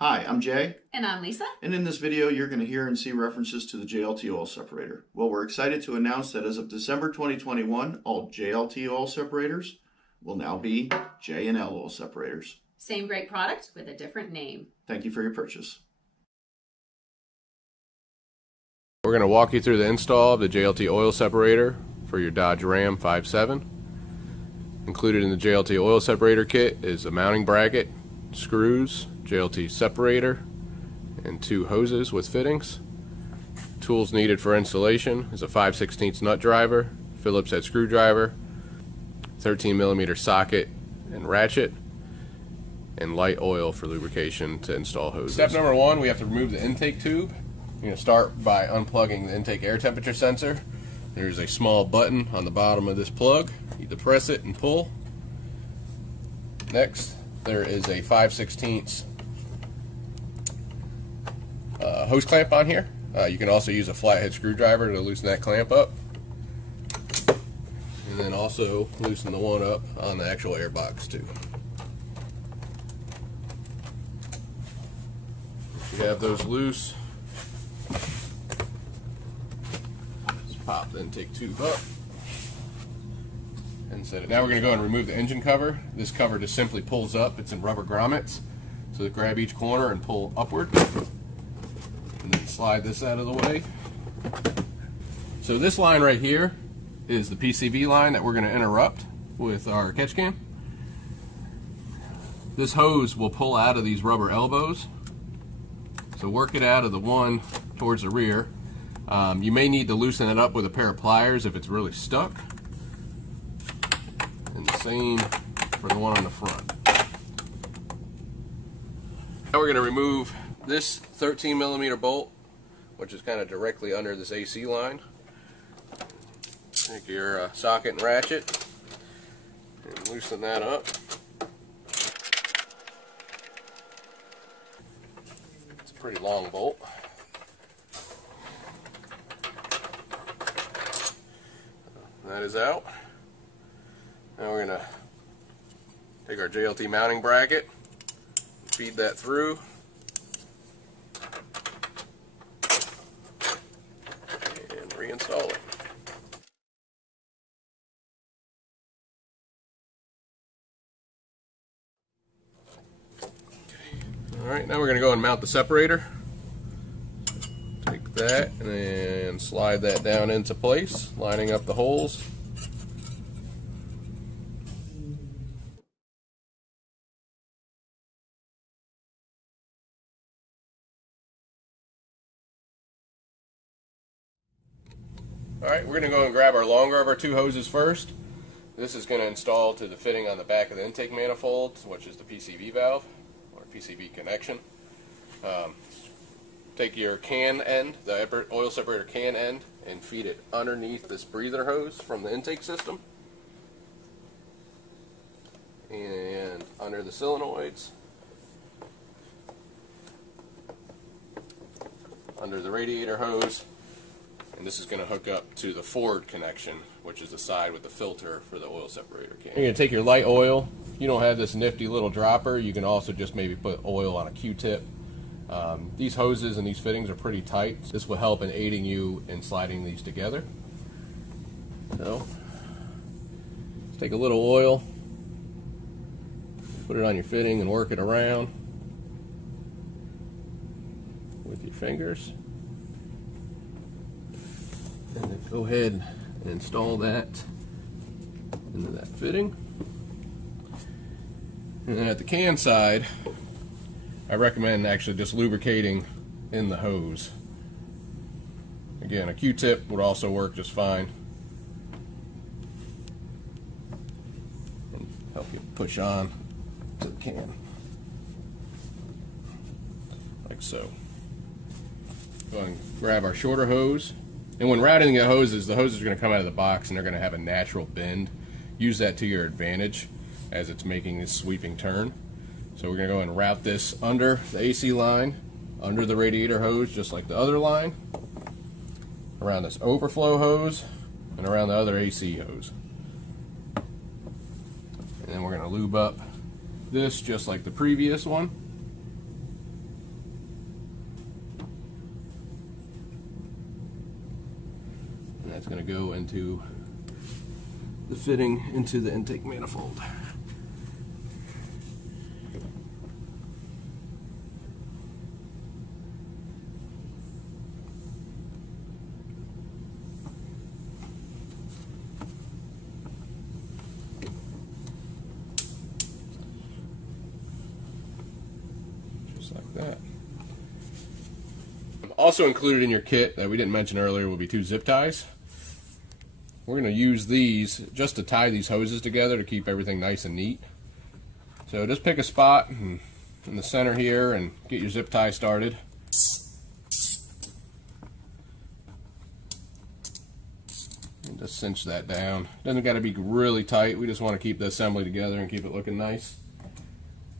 Hi, I'm Jay. And I'm Lisa. And in this video, you're going to hear and see references to the JLT oil separator. Well, we're excited to announce that as of December 2021, all JLT oil separators will now be J&L oil separators. Same great product with a different name. Thank you for your purchase. We're going to walk you through the install of the JLT oil separator for your Dodge Ram 5.7. Included in the JLT oil separator kit is a mounting bracket, screws, JLT separator, and 2 hoses with fittings. Tools needed for installation is a 5/16 nut driver, Phillips head screwdriver, 13mm socket and ratchet, and light oil for lubrication to install hoses. Step number 1, we have to remove the intake tube. You're going to start by unplugging the intake air temperature sensor. There's a small button on the bottom of this plug. You depress it and pull. Next, there is a 5/16 hose clamp on here. You can also use a flathead screwdriver to loosen that clamp up, and then also loosen the one up on the actual air box too. If you have those loose, just pop the intake tube up and set it. Now we're going to go and remove the engine cover. This cover just simply pulls up. It's in rubber grommets, so grab each corner and pull upward. And then slide this out of the way. So this line right here is the PCV line that we're going to interrupt with our catch can. This hose will pull out of these rubber elbows. So work it out of the one towards the rear. You may need to loosen it up with a pair of pliers if it's really stuck. And the same for the one on the front. Now we're going to remove this 13mm bolt, which is kind of directly under this AC line. Take your socket and ratchet and loosen that up. It's a pretty long bolt. That is out. Now we're going to take our JLT mounting bracket, feed that through, and reinstall it. Alright, now we're going to go and mount the separator. Take that and slide that down into place, lining up the holes. Alright, we're going to go and grab our longer of our 2 hoses first. This is going to install to the fitting on the back of the intake manifold, which is the PCV valve, or PCV connection. Take your can end, the oil separator can end, and feed it underneath this breather hose from the intake system. And under the solenoids. Under the radiator hose. And this is going to hook up to the forward connection, which is the side with the filter for the oil separator can. You're going to take your light oil. If you don't have this nifty little dropper, you can also just maybe put oil on a Q-tip. These hoses and these fittings are pretty tight. This will help in aiding you in sliding these together. So, let's take a little oil, put it on your fitting and work it around with your fingers. And then go ahead and install that into that fitting. And then at the can side, I recommend actually just lubricating in the hose. Again, a Q-tip would also work just fine. And help you push on to the can. Like so. Go ahead and grab our shorter hose. And when routing the hoses are going to come out of the box and they're going to have a natural bend. Use that to your advantage as it's making this sweeping turn. So we're going to go and route this under the AC line, under the radiator hose just like the other line, around this overflow hose, and around the other AC hose. And then we're going to lube up this just like the previous one. into the fitting into the intake manifold. Just like that. Also included in your kit that we didn't mention earlier will be 2 zip ties. We're going to use these just to tie these hoses together to keep everything nice and neat. So just pick a spot in the center here and get your zip tie started. And just cinch that down. Doesn't got to be really tight. We just want to keep the assembly together and keep it looking nice.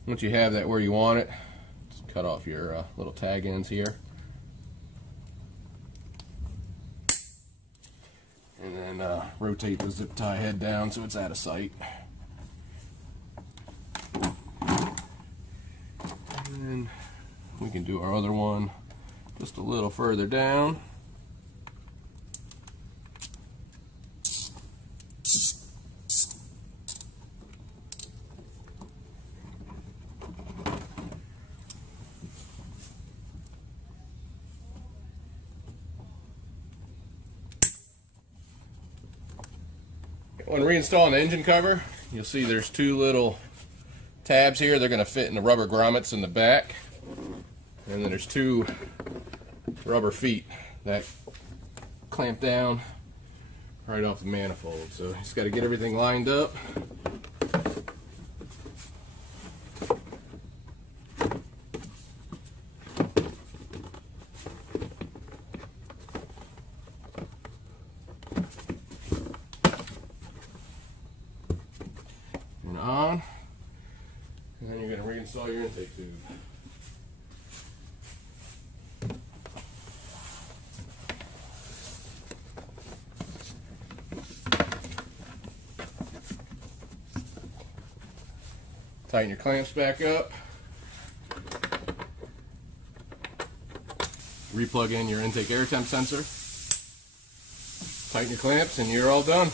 Once you have that where you want it, just cut off your little tag ends here. And then rotate the zip tie head down so it's out of sight. And we can do our other one just a little further down. When reinstalling the engine cover, you'll see there's 2 little tabs here. They're going to fit in the rubber grommets in the back. And then there's 2 rubber feet that clamp down right off the manifold. So just got to get everything lined up. On, and then you're going to reinstall your intake tube. Tighten your clamps back up. Replug in your intake air temp sensor. Tighten your clamps and you're all done.